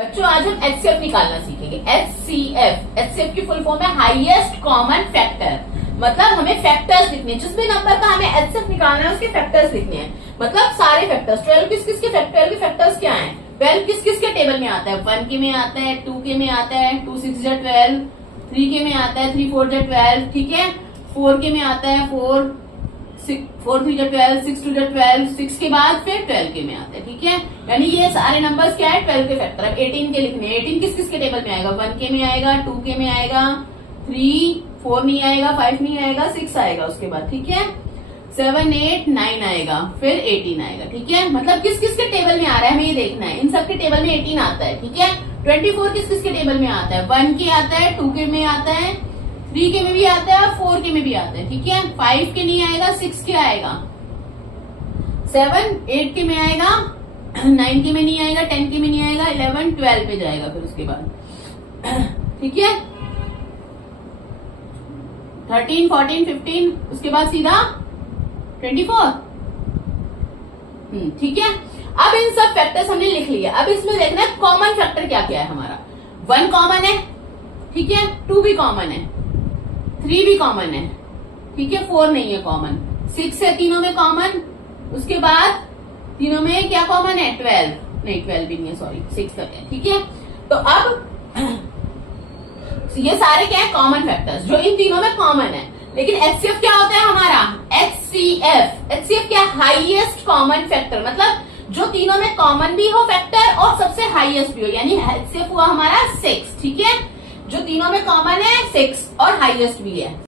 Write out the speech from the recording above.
बच्चों आज हम एचसीएफ निकालना सीखेंगे। एचसीएफ की फुल फॉर्म है हाईएस्ट कॉमन फैक्टर। मतलब हमें फैक्टर्स लिखने, जिस भी नंबर का हमें एचसीएफ निकालना है उसके फैक्टर्स लिखने हैं। मतलब सारे फैक्टर्स, 12 किस किस के फैक्टर्स क्या हैं? 12 किस किस के टेबल में आता है? 1 के में आता है, 2 के में आता है, 2 6 जा 12, 3 के में आता है, 3 4 जा 12, ठीक है। 4 के में आता है, 4 3 जा 12, 6 2 जा 12, 6 के बाद फिर 12 के में आता है, ठीक है। यानी ये सारे नंबर्स क्या है? 12 के फैक्टर। अब 18 के लिखने हैं। 18 किस किस के टेबल में आएगा? 1 के में आएगा, 2 के में आएगा, 3 4 नहीं आएगा, 5 नहीं आएगा, 6 आएगा उसके बाद, ठीक है। 7 8 9 आएगा, फिर 18 आएगा, ठीक है। मतलब किस किस के टेबल में आ रहा है हमें ये देखना है। इन सब के टेबल में 18 आता है, ठीक है। 24 किस किस के टेबल में आता है? 1 के आता है, 2 के में आता है, 3 के में भी आता है और 4 के में भी आता है, ठीक है। 5 के नहीं आएगा, 6 के आएगा, 7 8 के में आएगा, 9 के में नहीं आएगा, 10 के में नहीं आएगा, 11 12 पे जाएगा फिर उसके बाद, ठीक है। 13 14 15 उसके बाद सीधा 24, ठीक है। अब इन सब फैक्टर्स हमने लिख लिया। अब इसमें देखना है कॉमन फैक्टर क्या क्या है हमारा। 1 कॉमन है, ठीक है। 2 भी कॉमन है, 3 भी कॉमन है, ठीक है। 4 नहीं है कॉमन, 6 है तीनों में कॉमन। उसके बाद तीनों में क्या कॉमन है? 12 नहीं, 12 भी नहीं है, सॉरी 6 है, ठीक है। तो अब ये सारे क्या है? कॉमन फैक्टर्स जो इन तीनों में कॉमन है। लेकिन एचसीएफ क्या होता है हमारा? एचसीएफ क्या? Highest common factor. मतलब जो तीनों में कॉमन भी हो फैक्टर और सबसे हाईएस्ट भी हो, यानी एचसीएफ हुआ हमारा 6, ठीक है। जो तीनों में कॉमन है 6 और हाईएस्ट भी है।